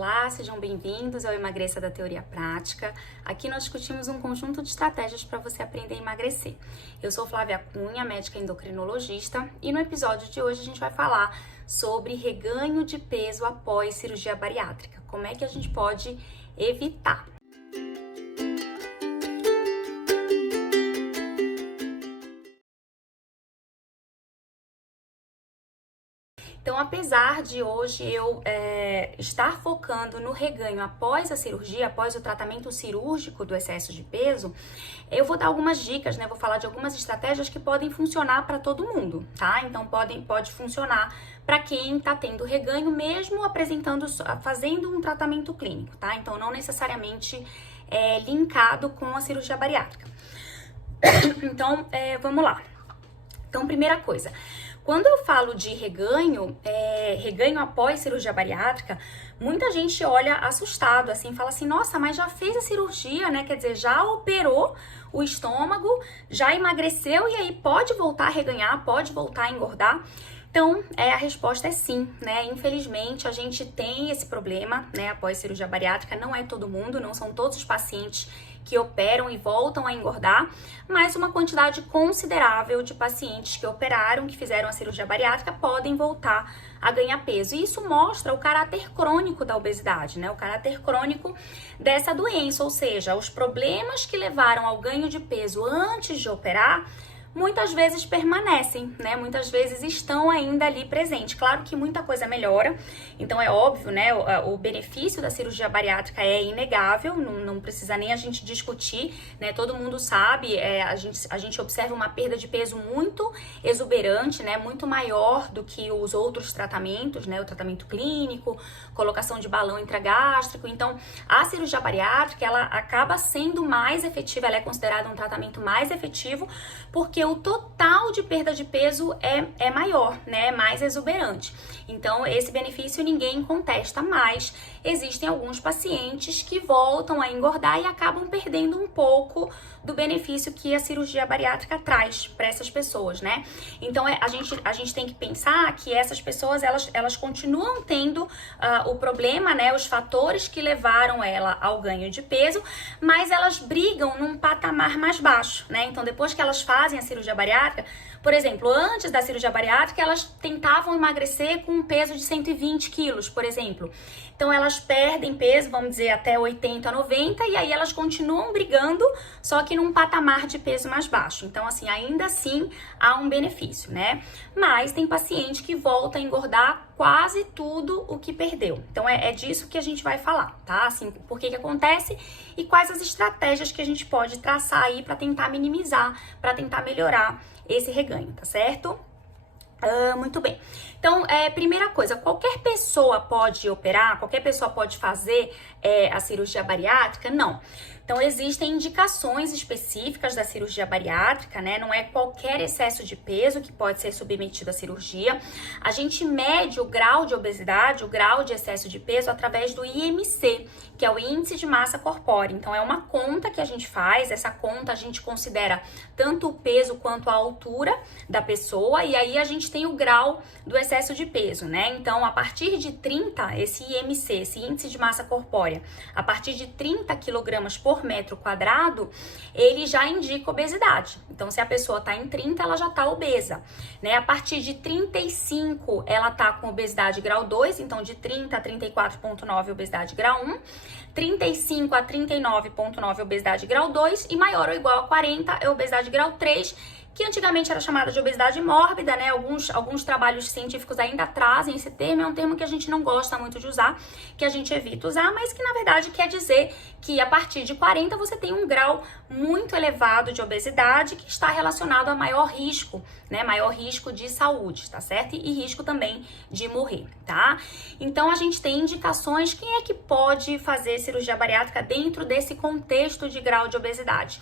Olá, sejam bem-vindos ao Emagreça da Teoria Prática. Aqui nós discutimos um conjunto de estratégias para você aprender a emagrecer. Eu sou Flávia Cunha, médica endocrinologista, e no episódio de hoje a gente vai falar sobre reganho de peso após cirurgia bariátrica. Como é que a gente pode evitar? Então, apesar de hoje eu estar focando no reganho após a cirurgia, após o tratamento cirúrgico do excesso de peso, eu vou dar algumas dicas, né? Vou falar de algumas estratégias que podem funcionar para todo mundo, tá? Então, pode funcionar para quem está tendo reganho, mesmo fazendo um tratamento clínico, tá? Então, não necessariamente linkado com a cirurgia bariátrica. Então, vamos lá. Então, primeira coisa. Quando eu falo de reganho após cirurgia bariátrica, muita gente olha assustado, assim, fala assim, nossa, mas já fez a cirurgia, né? Quer dizer, já operou o estômago, já emagreceu e aí pode voltar a reganhar, pode voltar a engordar? Então, a resposta é sim, né? Infelizmente, a gente tem esse problema, né? Após cirurgia bariátrica, não é todo mundo, não são todos os pacientes que operam e voltam a engordar, mas uma quantidade considerável de pacientes que operaram, que fizeram a cirurgia bariátrica, podem voltar a ganhar peso. E isso mostra o caráter crônico da obesidade, né? O caráter crônico dessa doença, ou seja, os problemas que levaram ao ganho de peso antes de operar, muitas vezes permanecem, né? Muitas vezes estão ainda ali presentes. Claro que muita coisa melhora, então é óbvio, né? O benefício da cirurgia bariátrica é inegável, não precisa nem a gente discutir, né? Todo mundo sabe, a gente observa uma perda de peso muito exuberante, né? Muito maior do que os outros tratamentos, né? O tratamento clínico, colocação de balão intragástrico. Então, a cirurgia bariátrica, ela acaba sendo mais efetiva, ela é considerada um tratamento mais efetivo, porque o total de perda de peso é maior, né? É mais exuberante. Então, esse benefício ninguém contesta, mas existem alguns pacientes que voltam a engordar e acabam perdendo um pouco do benefício que a cirurgia bariátrica traz para essas pessoas, né? Então, a gente tem que pensar que essas pessoas, elas continuam tendo o problema, né? Os fatores que levaram ela ao ganho de peso, mas elas brigam num patamar mais baixo, né? Então, depois que elas fazem a cirurgia bariátrica, por exemplo, antes da cirurgia bariátrica, elas tentavam emagrecer com um peso de 120 quilos, por exemplo. Então, elas perdem peso, vamos dizer, até 80, 90, e aí elas continuam brigando, só que num patamar de peso mais baixo. Então, assim, ainda assim, há um benefício, né? Mas tem paciente que volta a engordar quase tudo o que perdeu. Então, é disso que a gente vai falar, tá? Assim, por que acontece e quais as estratégias que a gente pode traçar aí para tentar minimizar, para tentar melhorar esse reganho, tá certo? Muito bem. Então, primeira coisa, qualquer pessoa pode operar, qualquer pessoa pode fazer a cirurgia bariátrica? Não. Então, existem indicações específicas da cirurgia bariátrica, né? Não é qualquer excesso de peso que pode ser submetido à cirurgia. A gente mede o grau de obesidade, o grau de excesso de peso através do IMC, que é o Índice de Massa Corpórea. Então, é uma conta que a gente faz, essa conta a gente considera tanto o peso quanto a altura da pessoa, e aí a gente tem o grau do excesso de peso, né? Então, a partir de 30, esse IMC, esse Índice de Massa Corpórea, a partir de 30 quilogramas por metro quadrado, ele já indica obesidade. Então, se a pessoa está em 30, ela já está obesa, né? A partir de 35, ela está com obesidade grau 2, então de 30 a 34,9, obesidade grau 1, 35 a 39,9, obesidade grau 2, e maior ou igual a 40 é obesidade grau 3, que antigamente era chamada de obesidade mórbida, né? Alguns trabalhos científicos ainda trazem esse termo, é um termo que a gente não gosta muito de usar, que a gente evita usar, mas que na verdade quer dizer que a partir de 40 você tem um grau muito elevado de obesidade que está relacionado a maior risco, né? Maior risco de saúde, tá certo? E risco também de morrer, tá? Então a gente tem indicações, quem é que pode fazer cirurgia bariátrica dentro desse contexto de grau de obesidade?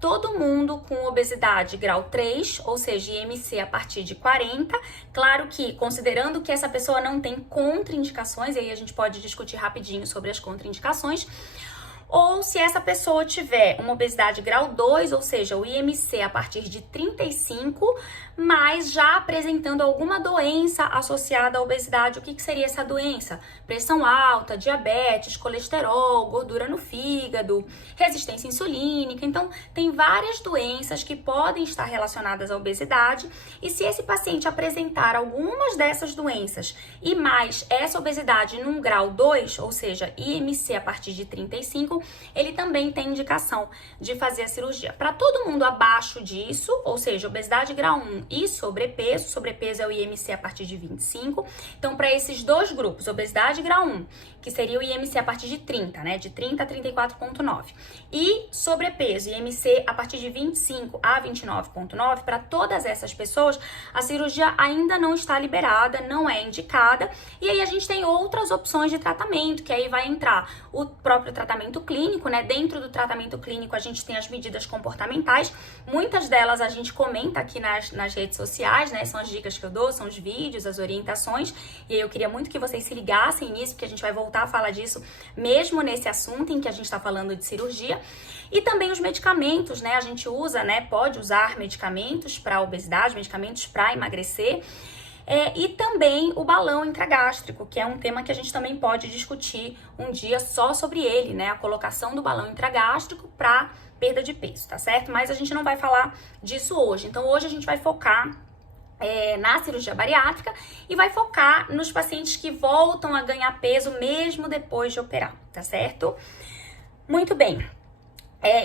Todo mundo com obesidade grau 3, ou seja, IMC a partir de 40. Claro que, considerando que essa pessoa não tem contraindicações, e aí a gente pode discutir rapidinho sobre as contraindicações, ou se essa pessoa tiver uma obesidade grau 2, ou seja, o IMC a partir de 35, mas já apresentando alguma doença associada à obesidade. O que seria essa doença? Pressão alta, diabetes, colesterol, gordura no fígado, resistência insulínica. Então, tem várias doenças que podem estar relacionadas à obesidade, e se esse paciente apresentar algumas dessas doenças e mais essa obesidade num grau 2, ou seja, IMC a partir de 35, ele também tem indicação de fazer a cirurgia. Para todo mundo abaixo disso, ou seja, obesidade grau 1 e sobrepeso é o IMC a partir de 25. Então, para esses dois grupos, obesidade grau 1, que seria o IMC a partir de 30, né, de 30 a 34,9, e sobrepeso, IMC a partir de 25 a 29,9, para todas essas pessoas, a cirurgia ainda não está liberada, não é indicada, e aí a gente tem outras opções de tratamento, que aí vai entrar o próprio tratamento clínico, né? Dentro do tratamento clínico a gente tem as medidas comportamentais, muitas delas a gente comenta aqui nas redes sociais, né? São as dicas que eu dou, são os vídeos, as orientações, e aí eu queria muito que vocês se ligassem nisso, porque a gente vai voltar a falar disso mesmo nesse assunto em que a gente está falando de cirurgia. E também os medicamentos, né? A gente usa, né? Pode usar medicamentos para obesidade, medicamentos para emagrecer. E também o balão intragástrico, que é um tema que a gente também pode discutir um dia só sobre ele, né? A colocação do balão intragástrico para perda de peso, tá certo? Mas a gente não vai falar disso hoje. Então, hoje a gente vai focar na cirurgia bariátrica e vai focar nos pacientes que voltam a ganhar peso mesmo depois de operar, tá certo? Muito bem.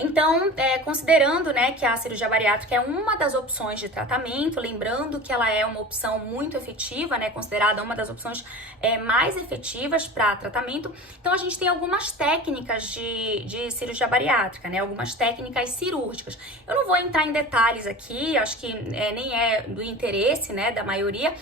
Então, considerando, né, que a cirurgia bariátrica é uma das opções de tratamento, lembrando que ela é uma opção muito efetiva, né, considerada uma das opções mais efetivas para tratamento, então a gente tem algumas técnicas de cirurgia bariátrica, né, algumas técnicas cirúrgicas. Eu não vou entrar em detalhes aqui, acho que nem é do interesse, né, da maioria,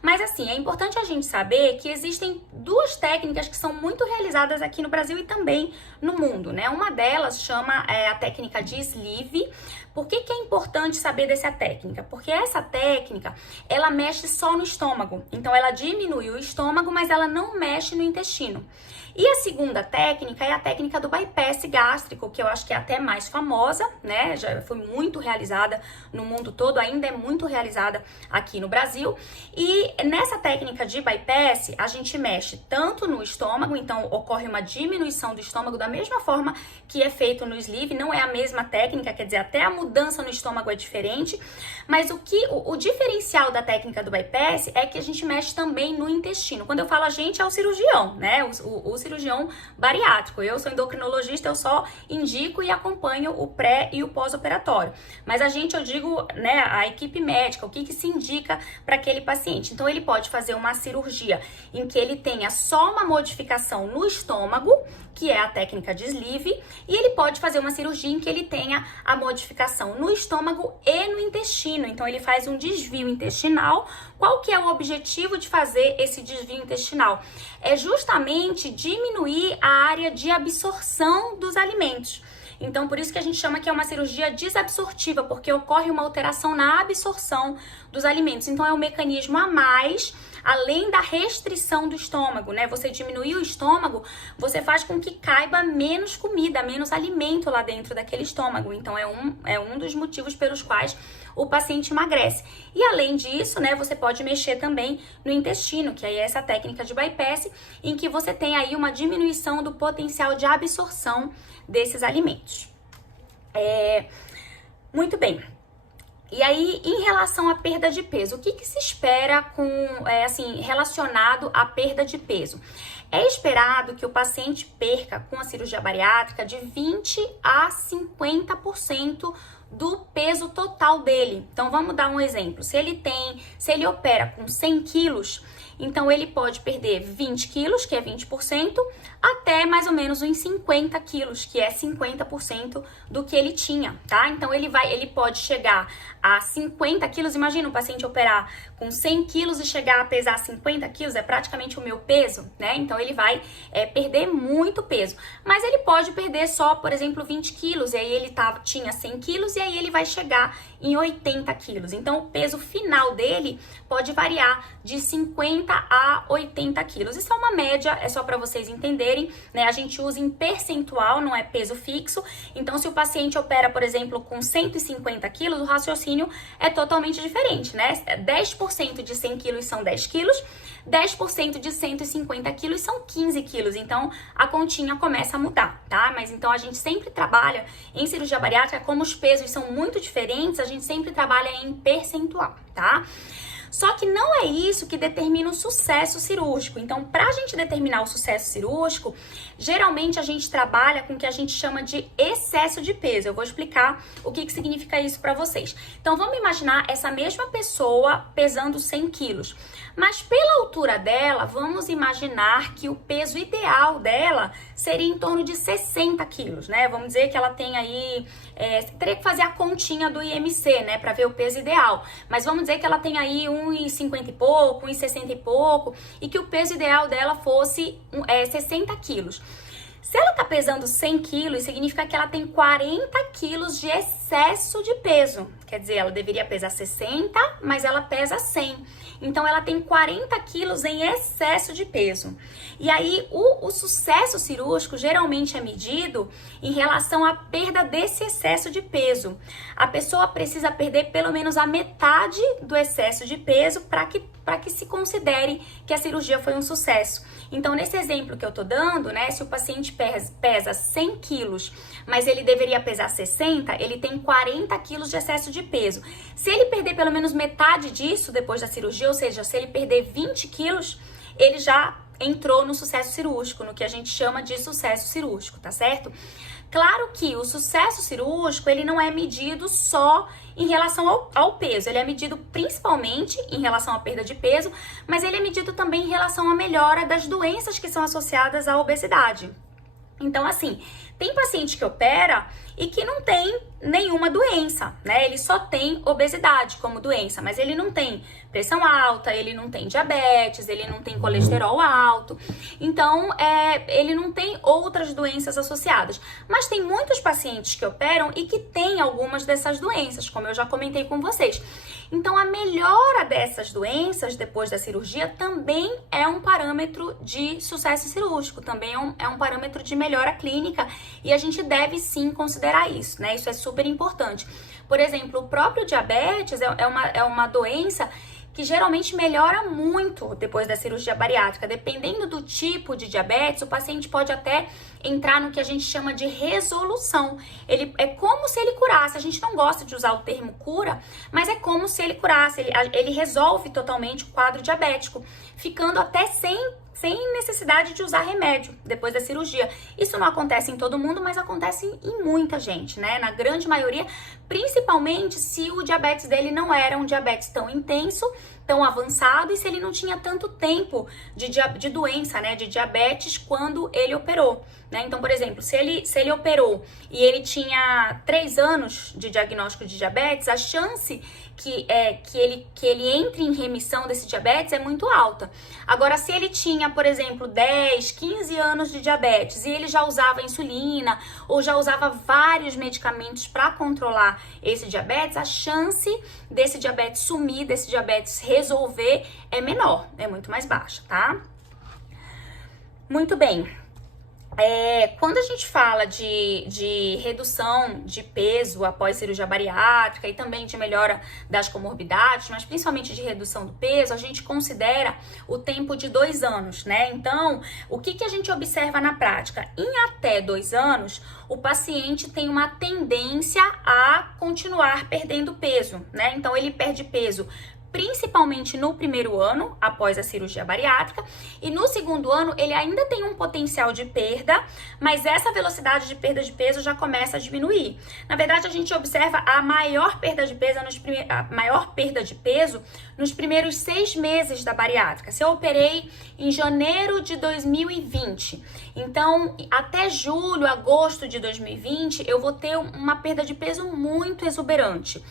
mas assim, é importante a gente saber que existem duas técnicas que são muito realizadas aqui no Brasil e também no mundo, né? Uma delas chama a técnica de sleeve. Por que é importante saber dessa técnica? Porque essa técnica, ela mexe só no estômago. Então, ela diminui o estômago, mas ela não mexe no intestino. E a segunda técnica é a técnica do bypass gástrico, que eu acho que é até mais famosa, né? Já foi muito realizada no mundo todo, ainda é muito realizada aqui no Brasil. E nessa técnica de bypass, a gente mexe tanto no estômago, então ocorre uma diminuição do estômago da mesma forma que é feito no sleeve, não é a mesma técnica, quer dizer, até a mudança no estômago é diferente, mas o diferencial da técnica do bypass é que a gente mexe também no intestino. Quando eu falo a gente, é o cirurgião, né? O cirurgião bariátrico. Eu sou endocrinologista, eu só indico e acompanho o pré e o pós-operatório. Mas a gente, eu digo, né, a equipe médica, o que se indica para aquele paciente. Então, ele pode fazer uma cirurgia em que ele tenha só uma modificação no estômago, que é a técnica de sleeve, e ele pode fazer uma cirurgia em que ele tenha a modificação no estômago e no intestino. Então, ele faz um desvio intestinal. Qual que é o objetivo de fazer esse desvio intestinal? É justamente diminuir a área de absorção dos alimentos. Então, por isso que a gente chama que é uma cirurgia desabsortiva, porque ocorre uma alteração na absorção dos alimentos. Então, é um mecanismo a mais, além da restrição do estômago, né? Você diminuir o estômago, você faz com que caiba menos comida, menos alimento lá dentro daquele estômago. Então, é um dos motivos pelos quais o paciente emagrece. E além disso, né, você pode mexer também no intestino, que aí é essa técnica de bypass, em que você tem aí uma diminuição do potencial de absorção desses alimentos. Muito bem. E aí, em relação à perda de peso, o que se espera relacionado à perda de peso? É esperado que o paciente perca com a cirurgia bariátrica de 20 a 50% do peso total dele. Então, vamos dar um exemplo. Se ele opera com 100 quilos, então ele pode perder 20 quilos, que é 20%, até mais ou menos uns 50 quilos, que é 50% do que ele tinha, tá? Então, ele pode chegar a 50 quilos. Imagina um paciente operar com 100 quilos e chegar a pesar 50 quilos, é praticamente o meu peso, né? Então, ele vai perder muito peso. Mas ele pode perder só, por exemplo, 20 quilos, e aí ele tinha 100 quilos, e aí ele vai chegar em 80 quilos. Então, o peso final dele pode variar de 50 a 80 quilos. Isso é uma média, é só para vocês entenderem, né? A gente usa em percentual, não é peso fixo. Então, se o paciente opera, por exemplo, com 150 quilos, o raciocínio é totalmente diferente, né? 10% de 100 quilos são 10 quilos, 10% de 150 quilos são 15 quilos. Então, a continha começa a mudar, tá? Mas então, a gente sempre trabalha em cirurgia bariátrica, como os pesos são muito diferentes, a gente sempre trabalha em percentual, tá? Só que não é isso que determina o sucesso cirúrgico. Então, para a gente determinar o sucesso cirúrgico, geralmente a gente trabalha com o que a gente chama de excesso de peso. Eu vou explicar o que significa isso para vocês. Então, vamos imaginar essa mesma pessoa pesando 100 quilos. Mas pela altura dela, vamos imaginar que o peso ideal dela seria em torno de 60 quilos, né? Vamos dizer que ela tem aí, teria que fazer a continha do IMC, né? Para ver o peso ideal. Mas vamos dizer que ela tem aí 1,50 e pouco, 1,60 e pouco, e que o peso ideal dela fosse 60 quilos. Se ela tá pesando 100 quilos, significa que ela tem 40 quilos de excesso de peso. Quer dizer, ela deveria pesar 60, mas ela pesa 100. Então, ela tem 40 quilos em excesso de peso. E aí, o sucesso cirúrgico geralmente é medido em relação à perda desse excesso de peso. A pessoa precisa perder pelo menos a metade do excesso de peso para que se considere que a cirurgia foi um sucesso. Então, nesse exemplo que eu tô dando, né, se o paciente pesa 100 quilos, mas ele deveria pesar 60, ele tem 40 quilos de excesso de peso. Se ele perder pelo menos metade disso depois da cirurgia, ou seja, se ele perder 20 quilos, ele já entrou no sucesso cirúrgico, no que a gente chama de sucesso cirúrgico, tá certo? Claro que o sucesso cirúrgico, ele não é medido só em relação ao peso, ele é medido principalmente em relação à perda de peso, mas ele é medido também em relação à melhora das doenças que são associadas à obesidade. Então, assim, tem paciente que opera e que não tem nenhuma doença, né? Ele só tem obesidade como doença, mas ele não tem pressão alta, ele não tem diabetes, ele não tem colesterol alto. Então, ele não tem outras doenças associadas. Mas tem muitos pacientes que operam e que têm algumas dessas doenças, como eu já comentei com vocês. Então, a melhora dessas doenças depois da cirurgia também é um parâmetro de sucesso cirúrgico, também é um parâmetro de melhora clínica e a gente deve sim considerar isso, né? Isso é super importante. Por exemplo, o próprio diabetes é uma doença que geralmente melhora muito depois da cirurgia bariátrica. Dependendo do tipo de diabetes, o paciente pode até entrar no que a gente chama de resolução. É como se ele curasse. A gente não gosta de usar o termo cura, mas é como se ele curasse. Ele resolve totalmente o quadro diabético, ficando até sem necessidade de usar remédio depois da cirurgia. Isso não acontece em todo mundo, mas acontece em muita gente, né? Na grande maioria, principalmente se o diabetes dele não era um diabetes tão intenso, tão avançado e se ele não tinha tanto tempo de doença, né? De diabetes quando ele operou, né? Então, por exemplo, se ele operou e ele tinha 3 anos de diagnóstico de diabetes, a chance que ele entre em remissão desse diabetes é muito alta. Agora, se ele tinha, por exemplo, 10, 15 anos de diabetes e ele já usava insulina ou já usava vários medicamentos para controlar esse diabetes, a chance desse diabetes sumir, desse diabetes resolver é menor, é muito mais baixa, tá? Muito bem. Quando a gente fala de redução de peso após cirurgia bariátrica e também de melhora das comorbidades, mas principalmente de redução do peso, a gente considera o tempo de 2 anos, né? Então, o que a gente observa na prática? Em até 2 anos, o paciente tem uma tendência a continuar perdendo peso, né? Então, ele perde peso principalmente no primeiro ano, após a cirurgia bariátrica, e no segundo ano ele ainda tem um potencial de perda, mas essa velocidade de perda de peso já começa a diminuir. Na verdade, a gente observa a maior perda de peso nos primeiros 6 meses da bariátrica. Se eu operei em janeiro de 2020, então até julho, agosto de 2020, eu vou ter uma perda de peso muito exuberante.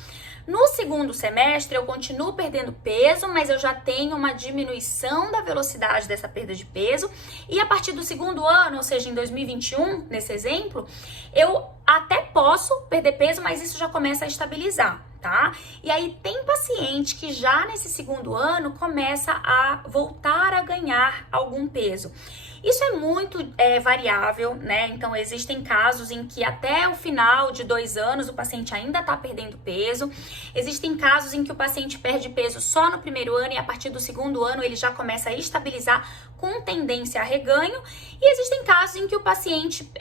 No segundo semestre, eu continuo perdendo peso, mas eu já tenho uma diminuição da velocidade dessa perda de peso. E a partir do segundo ano, ou seja, em 2021, nesse exemplo, eu até posso perder peso, mas isso já começa a estabilizar, tá? E aí tem paciente que já nesse segundo ano começa a voltar a ganhar algum peso. Isso é muito variável, né? Então, existem casos em que até o final de 2 anos o paciente ainda está perdendo peso. Existem casos em que o paciente perde peso só no primeiro ano e a partir do segundo ano ele já começa a estabilizar com tendência a reganho. E existem casos em que o paciente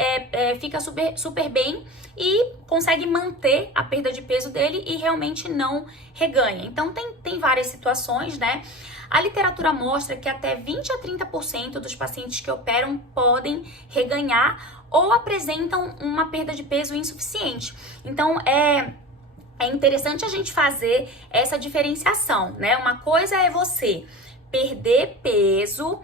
fica super bem e consegue manter a perda de peso dele e realmente não reganha. Então, tem várias situações, né? A literatura mostra que até 20 a 30% dos pacientes que operam podem reganhar ou apresentam uma perda de peso insuficiente. Então, é interessante a gente fazer essa diferenciação, né? Uma coisa é você perder peso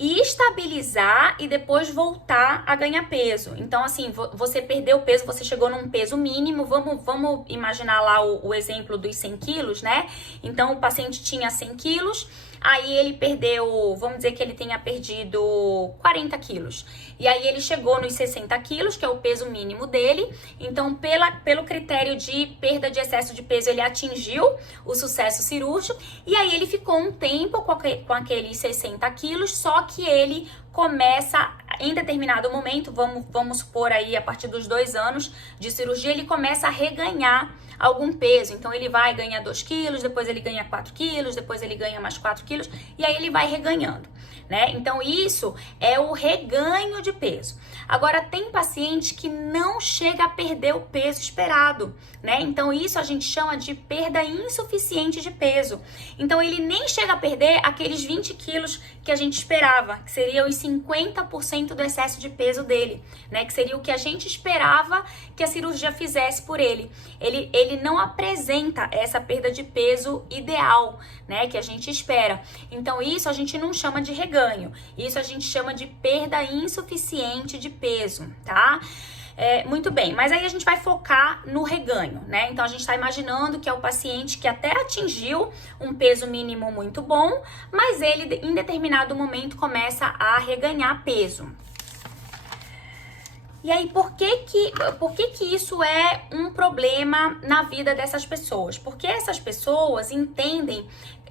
e estabilizar e depois voltar a ganhar peso. Então, assim, você perdeu peso, você chegou num peso mínimo, vamos imaginar lá o exemplo dos 100 quilos, né? Então, o paciente tinha 100 quilos, aí ele perdeu, vamos dizer que ele tenha perdido 40 quilos. E aí ele chegou nos 60 quilos, que é o peso mínimo dele. Então, pelo critério de perda de excesso de peso, ele atingiu o sucesso cirúrgico. E aí ele ficou um tempo com aqueles 60 quilos, só que ele começa, em determinado momento, vamos supor aí, a partir dos 2 anos de cirurgia, ele começa a reganhar algum peso. Então, ele vai ganhar 2 quilos, depois ele ganha 4 quilos, depois ele ganha mais 4 quilos, e aí ele vai reganhando, né? Então, isso é o reganho de peso. Agora, tem paciente que não chega a perder o peso esperado, né? Então, isso a gente chama de perda insuficiente de peso. Então, ele nem chega a perder aqueles 20 quilos que a gente esperava, que seria os 50% do excesso de peso dele, né? Que seria o que a gente esperava que a cirurgia fizesse por ele. Ele não apresenta essa perda de peso ideal, né? Que a gente espera. Então, isso a gente não chama de reganho. Isso a gente chama de perda insuficiente de peso, tá? Muito bem, mas aí a gente vai focar no reganho, né? Então, a gente está imaginando que é o paciente que até atingiu um peso mínimo muito bom, mas ele, em determinado momento, começa a reganhar peso. E aí, por que isso é um problema na vida dessas pessoas? Porque essas pessoas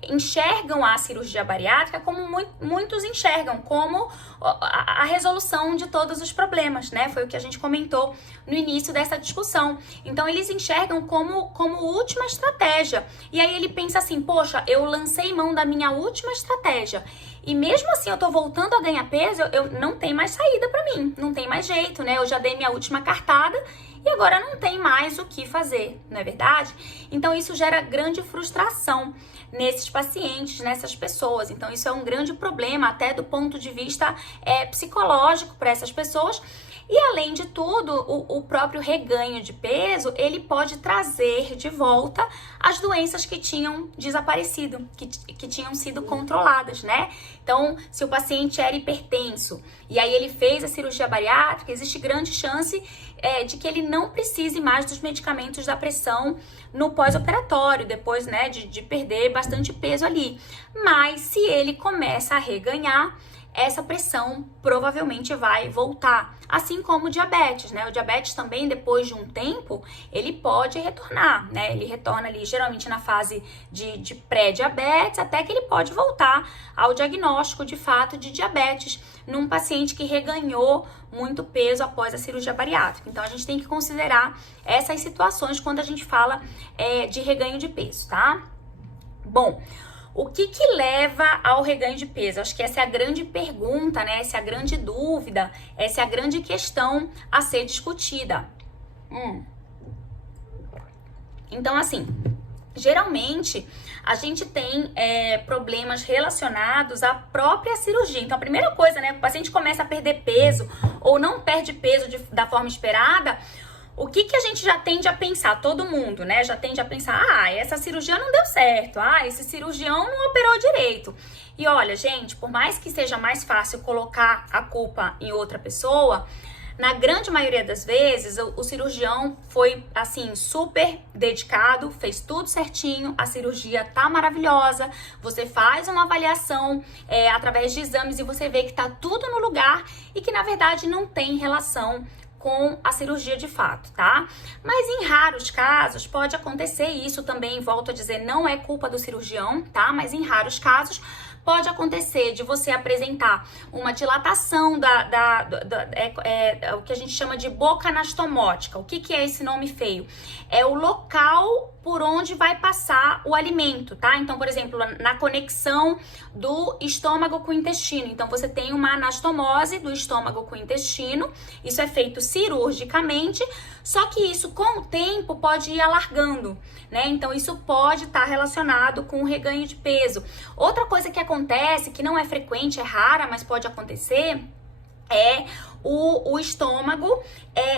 enxergam a cirurgia bariátrica como muitos enxergam, como a resolução de todos os problemas, né? Foi o que a gente comentou no início dessa discussão. Então, eles enxergam como última estratégia. E aí ele pensa assim, poxa, eu lancei mão da minha última estratégia. E mesmo assim, eu tô voltando a ganhar peso, eu não tem mais saída pra mim, não tem mais jeito, né? Eu já dei minha última cartada e agora não tem mais o que fazer, não é verdade? Então, isso gera grande frustração nesses pacientes, nessas pessoas. Então, isso é um grande problema, até do ponto de vista psicológico para essas pessoas. E, além de tudo, o próprio reganho de peso, ele pode trazer de volta as doenças que tinham desaparecido, que tinham sido controladas, né? Então, se o paciente era hipertenso e aí ele fez a cirurgia bariátrica, existe grande chance de que ele não precise mais dos medicamentos da pressão no pós-operatório, depois, né, de perder bastante peso ali. Mas, se ele começa a reganhar, essa pressão provavelmente vai voltar. Assim como o diabetes, né? O diabetes também, depois de um tempo, ele pode retornar, né? Ele retorna ali, geralmente na fase de pré-diabetes, até que ele pode voltar ao diagnóstico, de fato, de diabetes num paciente que reganhou muito peso após a cirurgia bariátrica. Então, a gente tem que considerar essas situações quando a gente fala de reganho de peso, tá? Bom, o que leva ao reganho de peso? Acho que essa é a grande pergunta, né? Essa é a grande dúvida, essa é a grande questão a ser discutida. Então, assim, geralmente a gente tem problemas relacionados à própria cirurgia. Então, a primeira coisa, né? O paciente começa a perder peso ou não perde peso da forma esperada. O que a gente já tende a pensar? Todo mundo, né? Já tende a pensar, essa cirurgia não deu certo, esse cirurgião não operou direito. E olha, gente, por mais que seja mais fácil colocar a culpa em outra pessoa, Na grande maioria das vezes, o cirurgião foi, assim, super dedicado, fez tudo certinho, a cirurgia tá maravilhosa, você faz uma avaliação através de exames e você vê que tá tudo no lugar e que, na verdade, não tem relação com a cirurgia de fato, tá? Mas em raros casos pode acontecer isso também, volto a dizer, não é culpa do cirurgião, tá? Mas em raros casos pode acontecer de você apresentar uma dilatação o que a gente chama de boca anastomótica. O que é esse nome feio? É o local por onde vai passar o alimento, tá? Então, por exemplo, na conexão do estômago com o intestino. Então, você tem uma anastomose do estômago com o intestino. Isso é feito cirurgicamente, só que isso, com o tempo, pode ir alargando, né? Então, isso pode estar relacionado com o reganho de peso. Outra coisa que acontece, que não é frequente, é rara, mas pode acontecer, é o estômago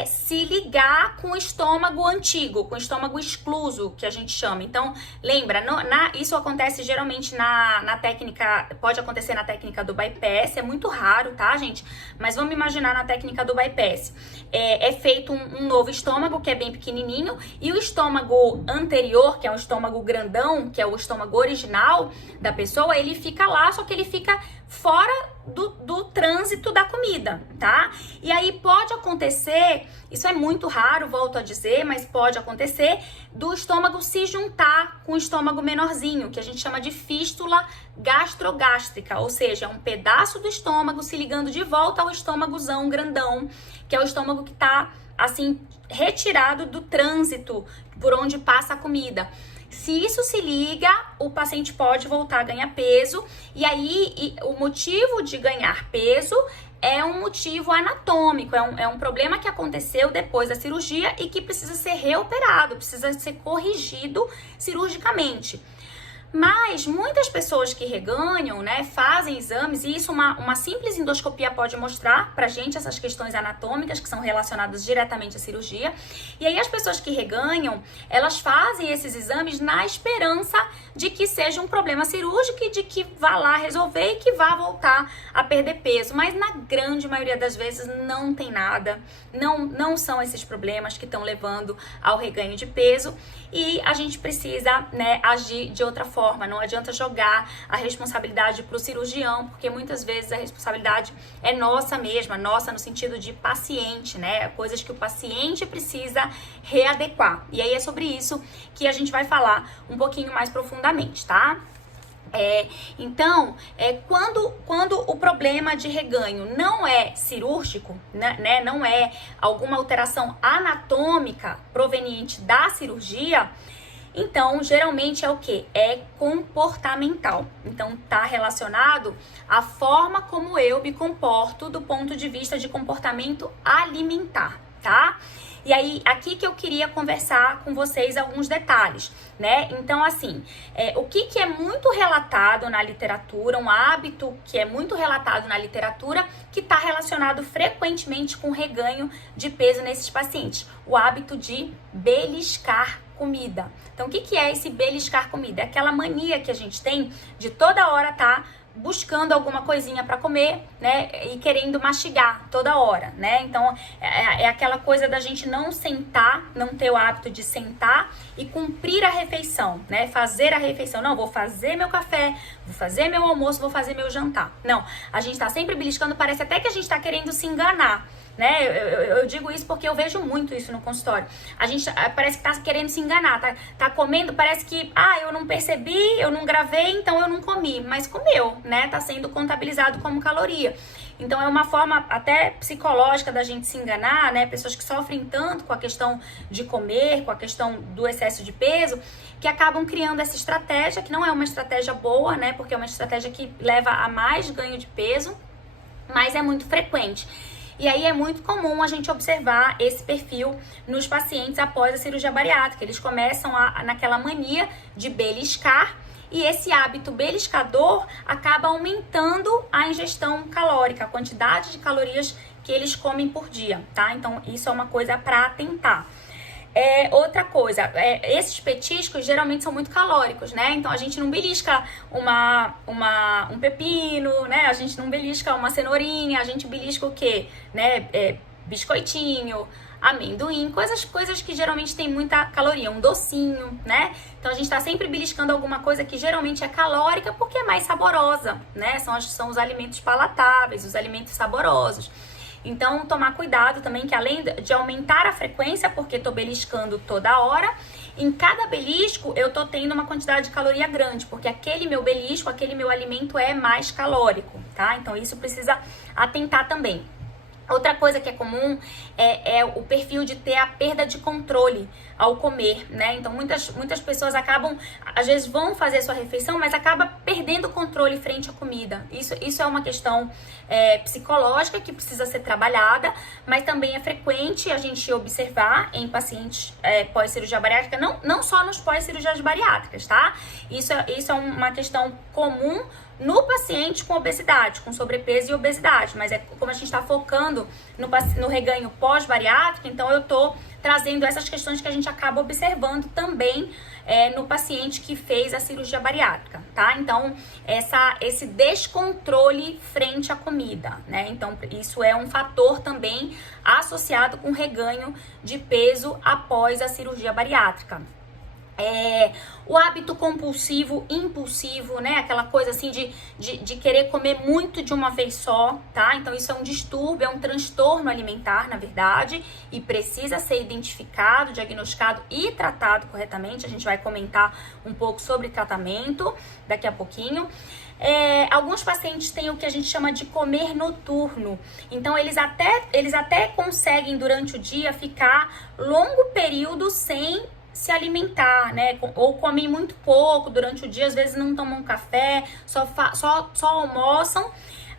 se ligar com o estômago antigo, com o estômago excluso, que a gente chama. Então, lembra, isso acontece geralmente na técnica, pode acontecer na técnica do bypass, é muito raro, tá, gente? Mas vamos imaginar na técnica do bypass. É feito um novo estômago, que é bem pequenininho, e o estômago anterior, que é um estômago grandão, que é o estômago original da pessoa, ele fica lá, só que ele fica fora do trânsito da comida, tá? E aí pode acontecer, isso é muito raro, volto a dizer, mas pode acontecer do estômago se juntar com o estômago menorzinho, que a gente chama de fístula gastrogástrica, ou seja, é um pedaço do estômago se ligando de volta ao estômagozão grandão, que é o estômago que tá, assim, retirado do trânsito por onde passa a comida. Se isso se liga, o paciente pode voltar a ganhar peso, e aí o motivo de ganhar peso é um motivo anatômico, é um problema que aconteceu depois da cirurgia e que precisa ser reoperado, precisa ser corrigido cirurgicamente. Mas muitas pessoas que reganham, né, fazem exames, e isso uma simples endoscopia pode mostrar pra gente essas questões anatômicas que são relacionadas diretamente à cirurgia. E aí as pessoas que reganham, elas fazem esses exames na esperança de que seja um problema cirúrgico e de que vá lá resolver e que vá voltar a perder peso. Mas na grande maioria das vezes não tem nada, não são esses problemas que estão levando ao reganho de peso. E a gente precisa, né, agir de outra forma. Não adianta jogar a responsabilidade para o cirurgião, porque muitas vezes a responsabilidade é nossa mesma, nossa no sentido de paciente, né? Coisas que o paciente precisa readequar. E aí é sobre isso que a gente vai falar um pouquinho mais profundamente, tá? Então, quando o problema de reganho não é cirúrgico, né, não é alguma alteração anatômica proveniente da cirurgia, então geralmente é o que? É comportamental. Então tá relacionado à forma como eu me comporto do ponto de vista de comportamento alimentar, tá? E aí, aqui que eu queria conversar com vocês alguns detalhes, né? Então, assim, o que é muito relatado na literatura, um hábito que é muito relatado na literatura, que está relacionado frequentemente com reganho de peso nesses pacientes? O hábito de beliscar comida. Então, o que é esse beliscar comida? É aquela mania que a gente tem de toda hora tá buscando alguma coisinha para comer, né, e querendo mastigar toda hora, né? Então, é aquela coisa da gente não sentar, não ter o hábito de sentar e cumprir a refeição, né? Fazer a refeição. Não, vou fazer meu café, vou fazer meu almoço, vou fazer meu jantar. Não, a gente tá sempre beliscando, parece até que a gente tá querendo se enganar, né? Eu digo isso porque eu vejo muito isso no consultório. A gente parece que tá querendo se enganar, tá comendo, parece que, eu não percebi, eu não gravei, então eu não comi, mas comeu, né? Tá sendo contabilizado como caloria. Então é uma forma até psicológica da gente se enganar, né? Pessoas que sofrem tanto com a questão de comer, com a questão do excesso de peso, que acabam criando essa estratégia, que não é uma estratégia boa, né? Porque é uma estratégia que leva a mais ganho de peso, mas é muito frequente. E aí é muito comum a gente observar esse perfil nos pacientes após a cirurgia bariátrica. Eles começam naquela mania de beliscar, e esse hábito beliscador acaba aumentando a ingestão calórica, a quantidade de calorias que eles comem por dia, tá? Então isso é uma coisa para atentar. Outra coisa, esses petiscos geralmente são muito calóricos, né? Então a gente não belisca um pepino, né? A gente não belisca uma cenourinha, a gente belisca o quê? Né? biscoitinho, amendoim, coisas que geralmente tem muita caloria, um docinho, né? Então a gente tá sempre beliscando alguma coisa que geralmente é calórica porque é mais saborosa, né? São os alimentos palatáveis, os alimentos saborosos. Então, tomar cuidado também que além de aumentar a frequência, porque tô beliscando toda hora, em cada belisco eu tô tendo uma quantidade de caloria grande, porque aquele meu belisco, aquele meu alimento é mais calórico, tá? Então, isso precisa atentar também. Outra coisa que é comum é o perfil de ter a perda de controle ao comer, né? Então, muitas pessoas acabam, às vezes vão fazer sua refeição, mas acaba perdendo o controle frente à comida. Isso é uma questão psicológica que precisa ser trabalhada, mas também é frequente a gente observar em pacientes pós-cirurgia bariátrica, não só nos pós-cirurgias bariátricas, tá? Isso é uma questão comum no paciente com obesidade, com sobrepeso e obesidade, mas como a gente está focando no reganho pós-bariátrico, então eu tô trazendo essas questões que a gente acaba observando também no paciente que fez a cirurgia bariátrica, tá? Então, esse descontrole frente à comida, né? Então, isso é um fator também associado com reganho de peso após a cirurgia bariátrica. O hábito compulsivo, impulsivo, né? Aquela coisa assim de querer comer muito de uma vez só, tá? Então isso é um distúrbio, é um transtorno alimentar, na verdade, e precisa ser identificado, diagnosticado e tratado corretamente. A gente vai comentar um pouco sobre tratamento daqui a pouquinho. Alguns pacientes têm o que a gente chama de comer noturno. Então, eles até conseguem, durante o dia, ficar longo período sem se alimentar, né? Ou comem muito pouco durante o dia, às vezes não tomam café, só almoçam,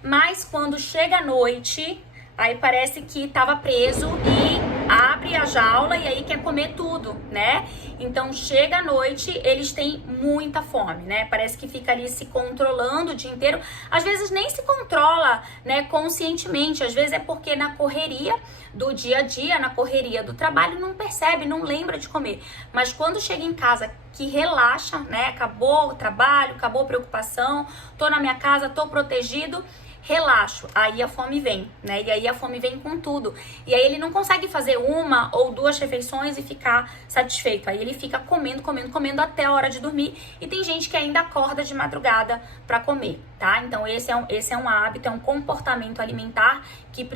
mas quando chega a noite, aí parece que estava preso e abre a jaula e aí quer comer tudo, né? Então chega a noite, eles têm muita fome, né? Parece que fica ali se controlando o dia inteiro. Às vezes nem se controla, né, conscientemente. Às vezes é porque na correria do dia a dia, na correria do trabalho, não percebe, não lembra de comer. Mas quando chega em casa, que relaxa, né? Acabou o trabalho, acabou a preocupação, tô na minha casa, tô protegido, relaxo, aí a fome vem, né? E aí a fome vem com tudo. E aí ele não consegue fazer uma ou duas refeições e ficar satisfeito. Aí ele fica comendo até a hora de dormir. E tem gente que ainda acorda de madrugada para comer, tá? Então esse é um hábito, é um comportamento alimentar que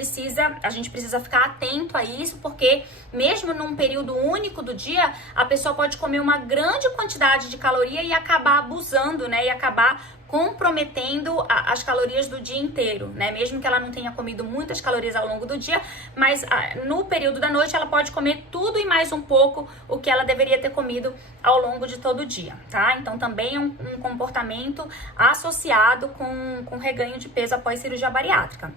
a gente precisa ficar atento a isso, porque mesmo num período único do dia, a pessoa pode comer uma grande quantidade de caloria e acabar abusando, né? E acabar comprometendo as calorias do dia inteiro, né? Mesmo que ela não tenha comido muitas calorias ao longo do dia, mas no período da noite ela pode comer tudo e mais um pouco o que ela deveria ter comido ao longo de todo o dia, tá? Então também é um comportamento associado com reganho de peso após cirurgia bariátrica.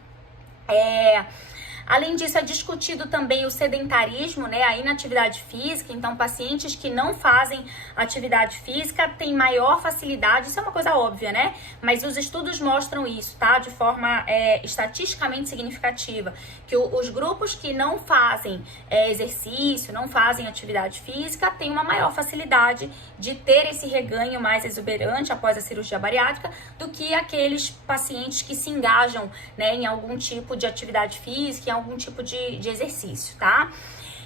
Além disso, é discutido também o sedentarismo, né, a inatividade física. Então, pacientes que não fazem atividade física têm maior facilidade, isso é uma coisa óbvia, né? Mas os estudos mostram isso, tá? De forma estatisticamente significativa, que os grupos que não fazem exercício, não fazem atividade física, têm uma maior facilidade de ter esse reganho mais exuberante após a cirurgia bariátrica do que aqueles pacientes que se engajam, né, em algum tipo de atividade física, em algum tipo de exercício, tá?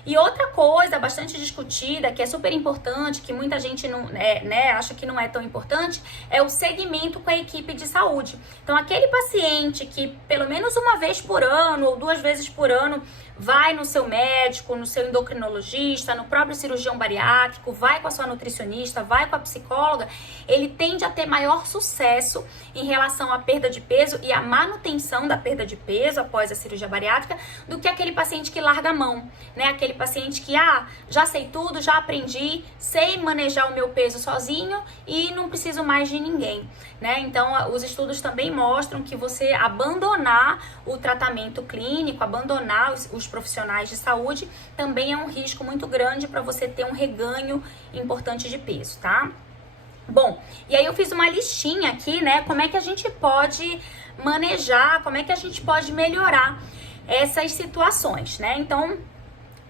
E outra coisa bastante discutida, que é super importante, que muita gente não, acha que não é tão importante, é o segmento com a equipe de saúde. Então, aquele paciente que pelo menos uma vez por ano ou 2 vezes por ano vai no seu médico, no seu endocrinologista, no próprio cirurgião bariátrico, vai com a sua nutricionista, vai com a psicóloga, ele tende a ter maior sucesso em relação à perda de peso e à manutenção da perda de peso após a cirurgia bariátrica do que aquele paciente que larga a mão, né? Aquele paciente que, já sei tudo, já aprendi, sei manejar o meu peso sozinho e não preciso mais de ninguém, né? Então, os estudos também mostram que você abandonar o tratamento clínico, abandonar os profissionais de saúde, também é um risco muito grande para você ter um reganho importante de peso, tá? Bom, e aí eu fiz uma listinha aqui, né? Como é que a gente pode manejar, como é que a gente pode melhorar essas situações, né? Então,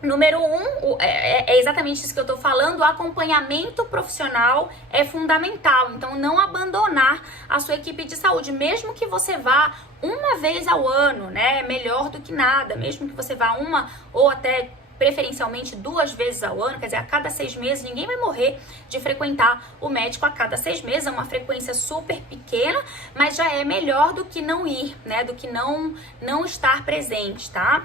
Número um, é exatamente isso que eu tô falando, o acompanhamento profissional é fundamental. Então, não abandonar a sua equipe de saúde, mesmo que você vá uma vez ao ano, né? É melhor do que nada, mesmo que você vá uma ou até preferencialmente 2 vezes ao ano, quer dizer, a cada 6 meses, ninguém vai morrer de frequentar o médico a cada 6 meses, é uma frequência super pequena, mas já é melhor do que não ir, né? Do que não estar presente, tá?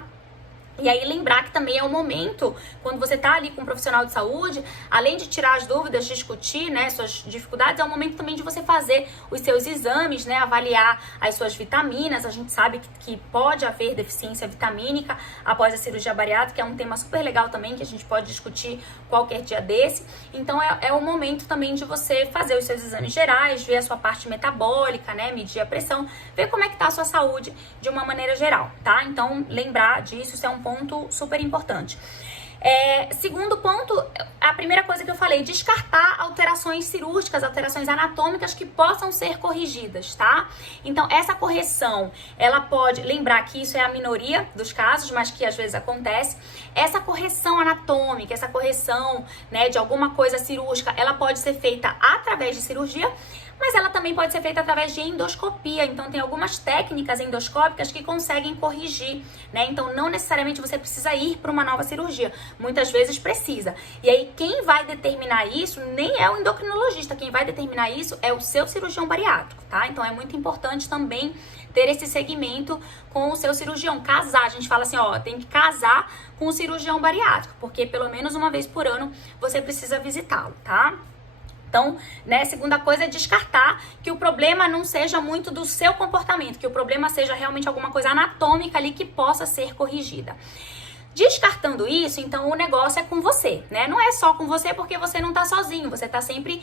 E aí lembrar que também é o momento, quando você tá ali com um profissional de saúde, além de tirar as dúvidas, discutir, né, suas dificuldades, é o momento também de você fazer os seus exames, né, avaliar as suas vitaminas. A gente sabe que pode haver deficiência vitamínica após a cirurgia bariátrica, é um tema super legal também, que a gente pode discutir qualquer dia desse. Então é o momento também de você fazer os seus exames gerais, ver a sua parte metabólica, né, medir a pressão, ver como é que tá a sua saúde de uma maneira geral, tá? Então lembrar disso, isso é um ponto super importante. Segundo ponto, a primeira coisa que eu falei, descartar alterações cirúrgicas, alterações anatômicas que possam ser corrigidas, tá? Então, essa correção, ela pode, lembrar que isso é a minoria dos casos, mas que às vezes acontece. Essa correção anatômica, essa correção, né, de alguma coisa cirúrgica, ela pode ser feita através de cirurgia, mas ela também pode ser feita através de endoscopia. Então, tem algumas técnicas endoscópicas que conseguem corrigir, né? Então, não necessariamente você precisa ir para uma nova cirurgia. Muitas vezes precisa. E aí, quem vai determinar isso nem é o endocrinologista. Quem vai determinar isso é o seu cirurgião bariátrico, tá? Então, é muito importante também ter esse segmento com o seu cirurgião. Casar, a gente fala assim, ó, tem que casar com o cirurgião bariátrico, porque pelo menos uma vez por ano você precisa visitá-lo, tá? Então, né, segunda coisa é descartar que o problema não seja muito do seu comportamento, que o problema seja realmente alguma coisa anatômica ali que possa ser corrigida. Descartando isso, então o negócio é com você, né? Não é só com você porque você não tá sozinho, você tá sempre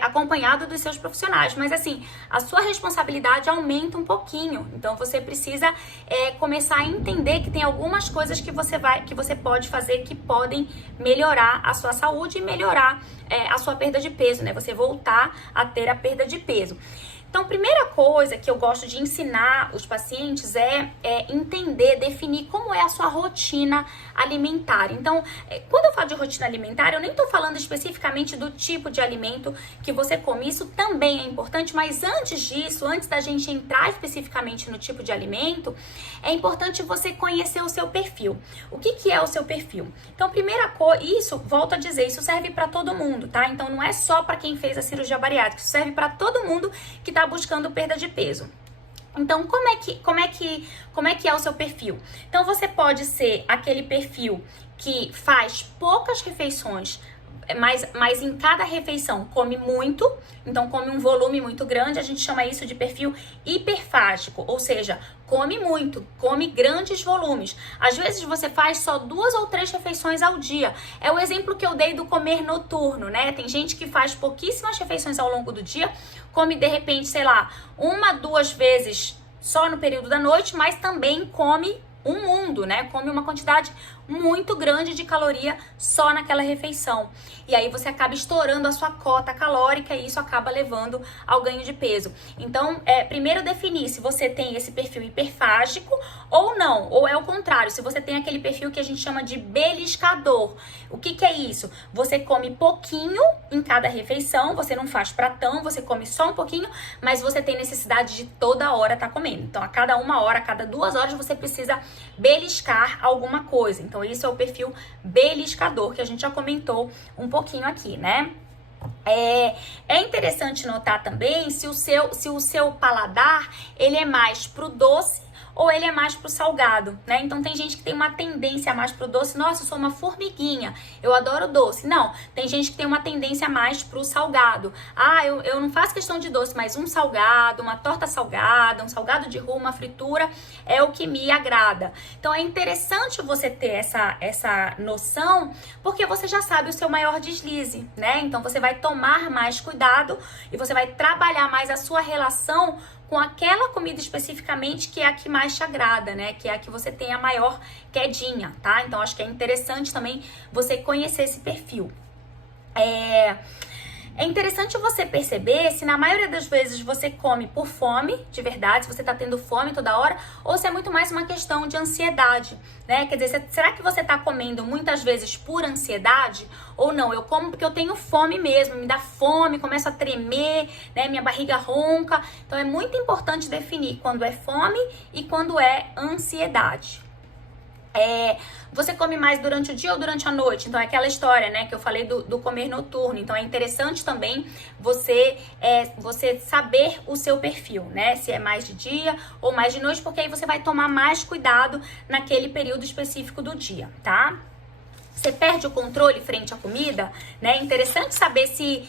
acompanhado dos seus profissionais, mas assim, a sua responsabilidade aumenta um pouquinho, então você precisa começar a entender que tem algumas coisas que você pode fazer que podem melhorar a sua saúde e melhorar a sua perda de peso, né? Você voltar a ter a perda de peso. Então, a primeira coisa que eu gosto de ensinar os pacientes é entender, definir como é a sua rotina alimentar. Então, quando eu falo de rotina alimentar, eu nem tô falando especificamente do tipo de alimento que você come. Isso também é importante, mas antes disso, antes da gente entrar especificamente no tipo de alimento, é importante você conhecer o seu perfil. O que é o seu perfil? Então, primeira coisa, isso, volto a dizer, isso serve para todo mundo, tá? Então, não é só para quem fez a cirurgia bariátrica, isso serve para todo mundo que tá buscando perda de peso. Então, como é que é o seu perfil? Então, você pode ser aquele perfil que faz poucas refeições, mas em cada refeição come muito, então come um volume muito grande, a gente chama isso de perfil hiperfágico, ou seja, come muito, come grandes volumes. Às vezes você faz só 2 ou 3 refeições ao dia. É o exemplo que eu dei do comer noturno, né? Tem gente que faz pouquíssimas refeições ao longo do dia, come de repente, sei lá, 1, 2 vezes só no período da noite, mas também come um mundo, né? Come uma quantidade muito grande de caloria só naquela refeição. E aí você acaba estourando a sua cota calórica e isso acaba levando ao ganho de peso. Então, primeiro definir se você tem esse perfil hiperfágico ou não, ou é o contrário, se você tem aquele perfil que a gente chama de beliscador. O que é isso? Você come pouquinho em cada refeição, você não faz pratão, você come só um pouquinho, mas você tem necessidade de toda hora estar comendo. Então, a cada 1 hora, a cada 2 horas, você precisa beliscar alguma coisa. Então, isso é o perfil beliscador, que a gente já comentou um pouquinho aqui, né? É interessante notar também se o seu paladar, ele é mais pro doce ou ele é mais pro salgado, né? Então tem gente que tem uma tendência mais pro doce. Nossa, eu sou uma formiguinha, eu adoro doce. Não, tem gente que tem uma tendência mais pro salgado. Ah, eu não faço questão de doce, mas um salgado, uma torta salgada, um salgado de rua, uma fritura é o que me agrada. Então é interessante você ter essa noção, porque você já sabe o seu maior deslize, né? Então você vai tomar mais cuidado e você vai trabalhar mais a sua relação com aquela comida especificamente que é a que mais te agrada, né? Que é a que você tem a maior quedinha, tá? Então, acho que é interessante também você conhecer esse perfil. É interessante você perceber se na maioria das vezes você come por fome, de verdade, se você tá tendo fome toda hora, ou se é muito mais uma questão de ansiedade, né? Quer dizer, será que você tá comendo muitas vezes por ansiedade ou não? Eu como porque eu tenho fome mesmo, me dá fome, começo a tremer, né? Minha barriga ronca. Então é muito importante definir quando é fome e quando é ansiedade. Você come mais durante o dia ou durante a noite? Então é aquela história, né, que eu falei do comer noturno. Então é interessante também você saber o seu perfil, né? Se é mais de dia ou mais de noite, porque aí você vai tomar mais cuidado naquele período específico do dia, tá? Você perde o controle frente à comida, né? É interessante saber se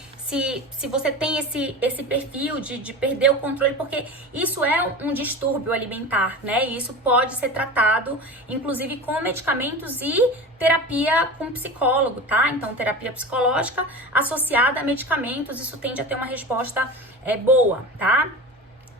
você tem esse perfil de perder o controle, porque isso é um distúrbio alimentar, né? E isso pode ser tratado, inclusive, com medicamentos e terapia com psicólogo, tá? Então, terapia psicológica associada a medicamentos, isso tende a ter uma resposta boa, tá?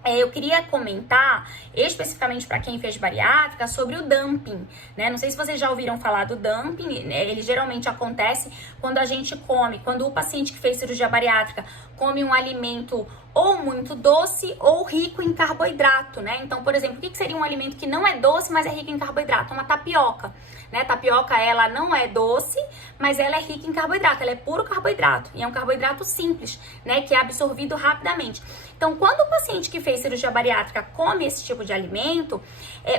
Eu queria comentar especificamente para quem fez bariátrica sobre o dumping, né? Não sei se vocês já ouviram falar do dumping, né? Ele geralmente acontece quando a gente come, quando o paciente que fez cirurgia bariátrica come um alimento ou muito doce ou rico em carboidrato, né? Então, por exemplo, o que seria um alimento que não é doce, mas é rico em carboidrato? Uma tapioca, né? Tapioca, ela não é doce, mas ela é rica em carboidrato, ela é puro carboidrato, e é um carboidrato simples, né? Que é absorvido rapidamente. Então, quando o paciente que fez cirurgia bariátrica come esse tipo de alimento,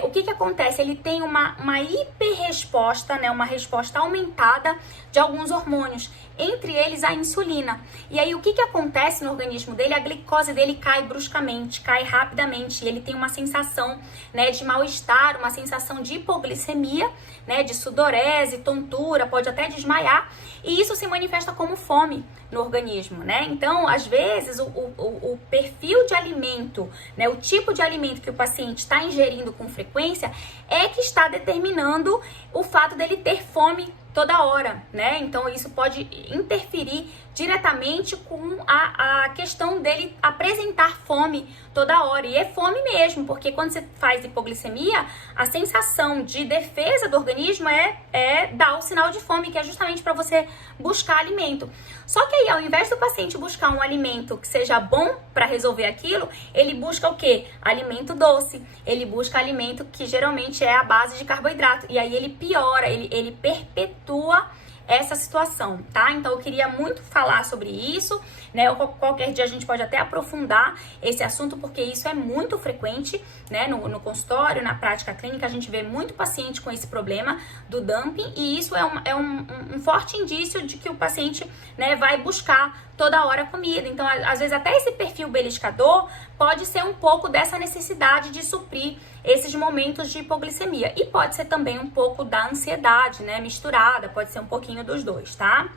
o que acontece? Ele tem uma hiperresposta, né? Uma resposta aumentada de alguns hormônios, entre eles a insulina. E aí, o que acontece no organismo dele? A glicose dele cai bruscamente, cai rapidamente, e ele tem uma sensação, né, de mal-estar, uma sensação de hipoglicemia, né, de sudorese, tontura, pode até desmaiar, e isso se manifesta como fome no organismo, né? Então, às vezes, o perfil de alimento, né, o tipo de alimento que o paciente está ingerindo com frequência é que está determinando o fato dele ter fome toda hora, né? Então, isso pode interferir diretamente com a questão dele apresentar fome toda hora. E é fome mesmo, porque quando você faz hipoglicemia, a sensação de defesa do organismo é dar o sinal de fome, que é justamente para você buscar alimento. Só que aí, ao invés do paciente buscar um alimento que seja bom para resolver aquilo, ele busca o quê? Alimento doce. Ele busca alimento que geralmente é a base de carboidrato. E aí ele piora, ele perpetua essa situação, tá? Então eu queria muito falar sobre isso, né? Qualquer dia a gente pode até aprofundar esse assunto, porque isso é muito frequente, né? No consultório, na prática clínica, a gente vê muito paciente com esse problema do dumping, e isso é um forte indício de que o paciente, né, vai buscar toda hora comida. Então, às vezes, até esse perfil beliscador pode ser um pouco dessa necessidade de suprir esses momentos de hipoglicemia. E pode ser também um pouco da ansiedade, né, misturada, pode ser um pouquinho dos dois, tá?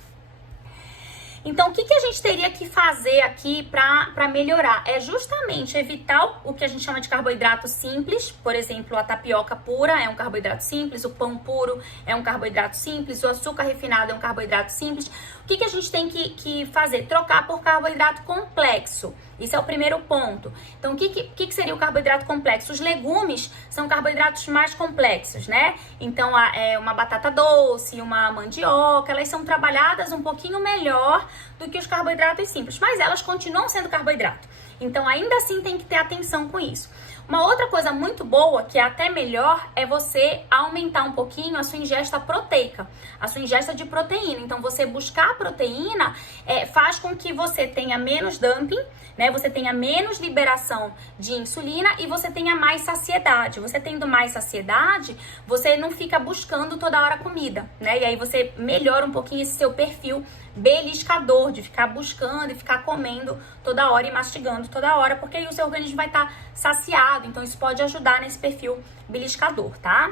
Então, o que a gente teria que fazer aqui para melhorar? É justamente evitar o que a gente chama de carboidrato simples. Por exemplo, a tapioca pura é um carboidrato simples, o pão puro é um carboidrato simples, o açúcar refinado é um carboidrato simples. O que a gente tem que fazer? Trocar por carboidrato complexo. Isso é o primeiro ponto. Então, o que seria o carboidrato complexo? Os legumes são carboidratos mais complexos, né? Então, uma batata doce, uma mandioca, elas são trabalhadas um pouquinho melhor do que os carboidratos simples, mas elas continuam sendo carboidrato. Então, ainda assim, tem que ter atenção com isso. Uma outra coisa muito boa, que é até melhor, é você aumentar um pouquinho a sua ingesta proteica, a sua ingesta de proteína. Então, você buscar a proteína faz com que você tenha menos dumping, né? Você tenha menos liberação de insulina e você tenha mais saciedade. Você tendo mais saciedade, você não fica buscando toda hora comida, né? E aí você melhora um pouquinho esse seu perfil beliscador, de ficar buscando e ficar comendo toda hora e mastigando toda hora, porque aí o seu organismo vai estar saciado. Então, isso pode ajudar nesse perfil beliscador, tá?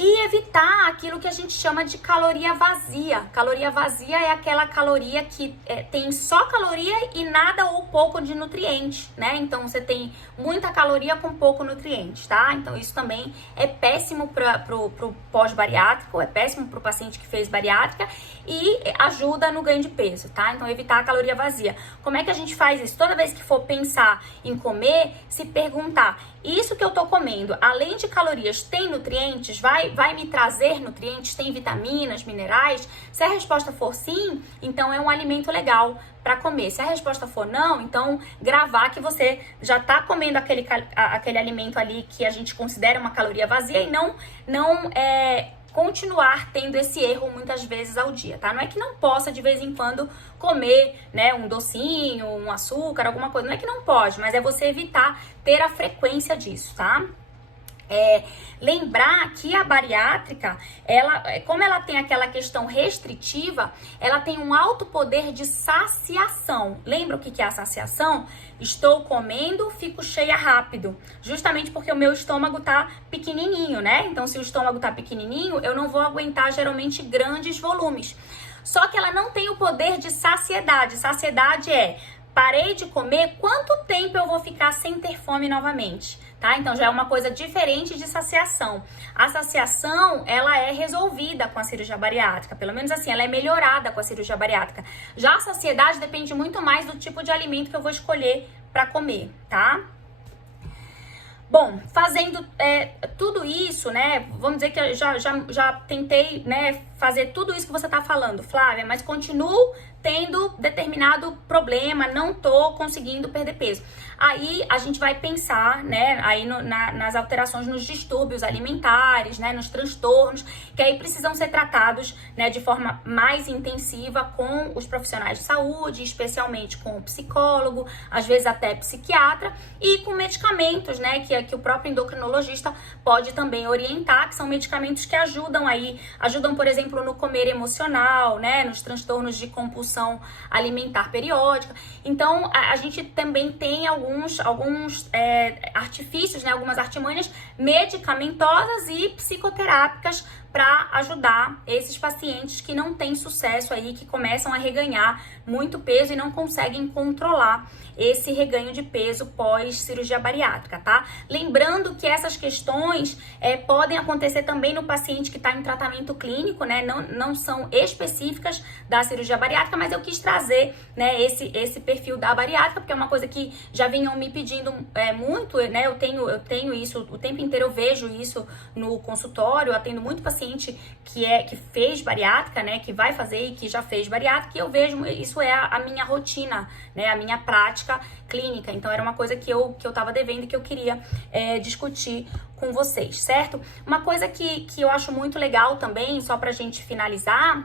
E evitar aquilo que a gente chama de caloria vazia. Caloria vazia é aquela caloria que tem só caloria e nada ou pouco de nutriente, né? Então, você tem muita caloria com pouco nutriente, tá? Então, isso também é péssimo pro pós-bariátrico, é péssimo pro paciente que fez bariátrica e ajuda no ganho de peso, tá? Então, evitar a caloria vazia. Como é que a gente faz isso? Toda vez que for pensar em comer, se perguntar, isso que eu tô comendo, além de calorias, tem nutrientes? Vai me trazer nutrientes? Tem vitaminas, minerais? Se a resposta for sim, então é um alimento legal para comer. Se a resposta for não, então gravar que você já tá comendo aquele alimento ali que a gente considera uma caloria vazia e não continuar tendo esse erro muitas vezes ao dia, tá? Não é que não possa de vez em quando comer, né, um docinho, um açúcar, alguma coisa. Não é que não pode, mas é você evitar ter a frequência disso, tá? Lembrar que a bariátrica, como ela tem aquela questão restritiva, ela tem um alto poder de saciação. Lembra o que é a saciação? Estou comendo, fico cheia rápido. Justamente porque o meu estômago tá pequenininho, né? Então, se o estômago tá pequenininho, eu não vou aguentar geralmente grandes volumes. Só que ela não tem o poder de saciedade. Saciedade parei de comer, quanto tempo eu vou ficar sem ter fome novamente? Tá? Então já é uma coisa diferente de saciação. A saciação, ela é resolvida com a cirurgia bariátrica, pelo menos assim, ela é melhorada com a cirurgia bariátrica. Já a saciedade depende muito mais do tipo de alimento que eu vou escolher para comer, tá? Bom, fazendo tudo isso, né, vamos dizer que eu já tentei, né, fazer tudo isso que você tá falando, Flávia, mas continuo tendo determinado problema, não tô conseguindo perder peso. Aí a gente vai pensar, né, aí nas alterações, nos distúrbios alimentares, né, nos transtornos, que aí precisam ser tratados, né, de forma mais intensiva com os profissionais de saúde, especialmente com o psicólogo, às vezes até psiquiatra, e com medicamentos, né, que o próprio endocrinologista pode também orientar, que são medicamentos que ajudam, por exemplo, no comer emocional, né, nos transtornos de compulsão alimentar periódica. Então, a gente também tem alguns artifícios, né, algumas artimanhas medicamentosas e psicoterápicas para ajudar esses pacientes que não têm sucesso aí, que começam a reganhar muito peso e não conseguem controlar esse reganho de peso pós cirurgia bariátrica, tá? Lembrando que essas questões podem acontecer também no paciente que está em tratamento clínico, né? Não são específicas da cirurgia bariátrica, mas eu quis trazer, né, esse perfil da bariátrica, porque é uma coisa que já vinham me pedindo muito, né? Eu tenho isso o tempo inteiro, eu vejo isso no consultório, eu atendo muito paciente que fez bariátrica, né? Que vai fazer e que já fez bariátrica, e eu vejo, isso é a minha rotina, né? A minha prática clínica. Então era uma coisa que eu tava devendo e que eu queria discutir com vocês, certo? Uma coisa que eu acho muito legal também, só pra gente finalizar,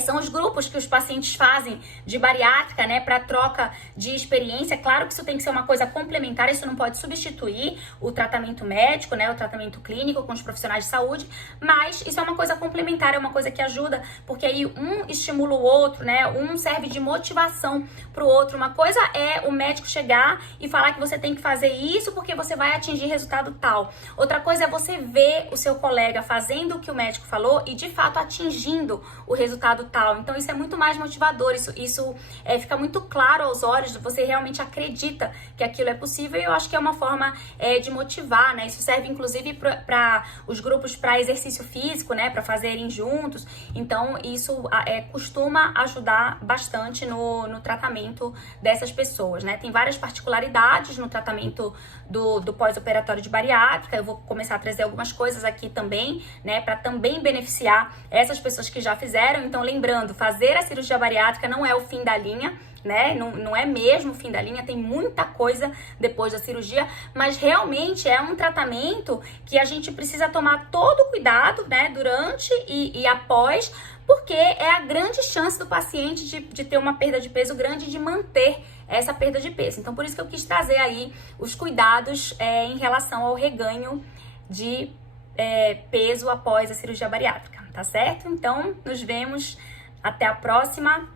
são os grupos que os pacientes fazem de bariátrica, né, para troca de experiência. Claro que isso tem que ser uma coisa complementar, isso não pode substituir o tratamento médico, né, o tratamento clínico com os profissionais de saúde, mas isso é uma coisa complementar, é uma coisa que ajuda, porque aí um estimula o outro, né, um serve de motivação para o outro. Uma coisa é o médico chegar e falar que você tem que fazer isso porque você vai atingir resultado tal. Outra coisa é você ver o seu colega fazendo o que o médico falou e de fato atingindo o resultado tal. Então isso é muito mais motivador, isso fica muito claro aos olhos, você realmente acredita que aquilo é possível, e eu acho que é uma forma de motivar, né? Isso serve inclusive para os grupos para exercício físico, né? Para fazerem juntos. Então isso costuma ajudar bastante no tratamento dessas pessoas, né? Tem várias particularidades no tratamento do pós-operatório de bariátrica. Eu vou começar a trazer algumas coisas aqui também, né? Para também beneficiar essas pessoas que já fizeram. Então, lembrando, fazer a cirurgia bariátrica não é o fim da linha, né? Não é mesmo o fim da linha, tem muita coisa depois da cirurgia, mas realmente é um tratamento que a gente precisa tomar todo o cuidado, né? Durante e após, porque é a grande chance do paciente de ter uma perda de peso grande e de manter essa perda de peso. Então, por isso que eu quis trazer aí os cuidados em relação ao reganho de peso após a cirurgia bariátrica, tá certo? Então, nos vemos até a próxima.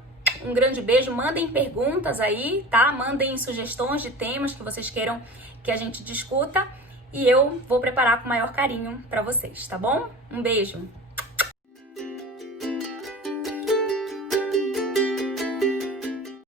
Um grande beijo, mandem perguntas aí, tá? Mandem sugestões de temas que vocês queiram que a gente discuta e eu vou preparar com o maior carinho pra vocês, tá bom? Um beijo!